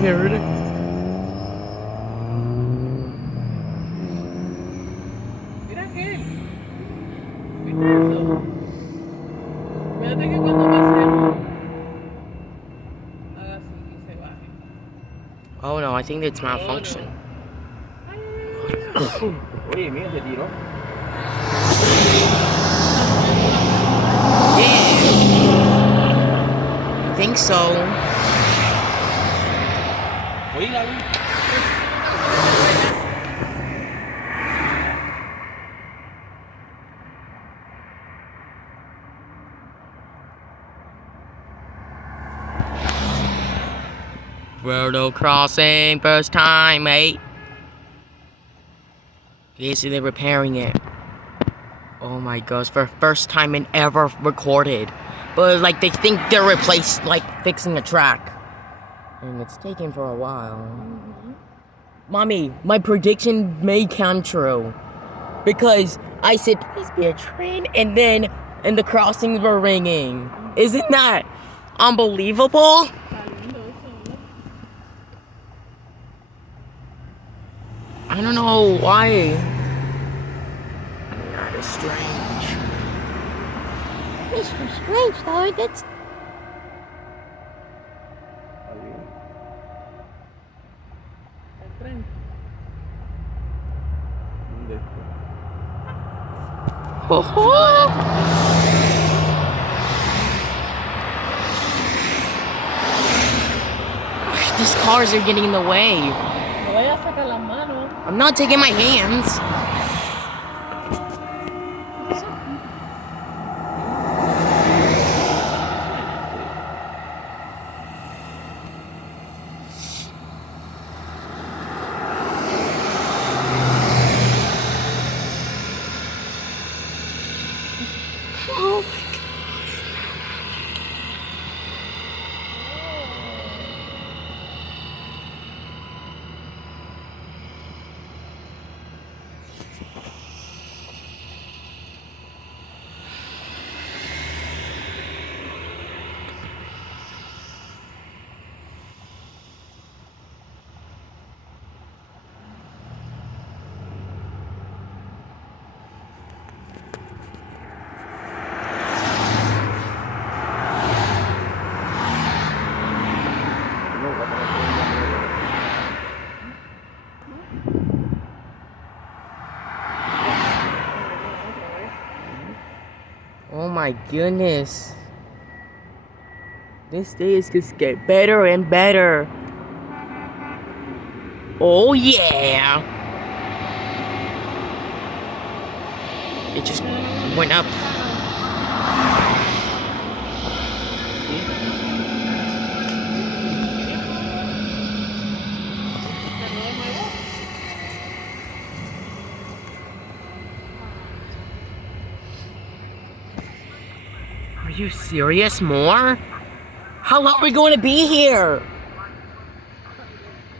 Here. Mira aquel. ¿Viste eso? Fíjate que cuando pasemos, haga así y se baje. Oh no, I think it's No, malfunction. no. Ay, Oye, mira, se tiró. I think so. Oye, la vi. Road crossing, first time, mate. Okay, so they're repairing it. Oh my gosh, for first time in ever recorded. But like they think they're fixing a track. And it's taken for a while. Mommy, my prediction may come true. Because I said, please be a train, and the crossings were ringing. Isn't that unbelievable? está lindo eso, ¿no? I don't know why. That is strange. Mr. Strange, though, that's... El tren. ¿Dónde está? These cars are getting in the way. No vaya a sacar las manos. I'm not taking my hands. Oh my god. Oh my goodness. This day is just get better and better. Oh yeah. It just went up. Are you serious? More? How long are we going to be here?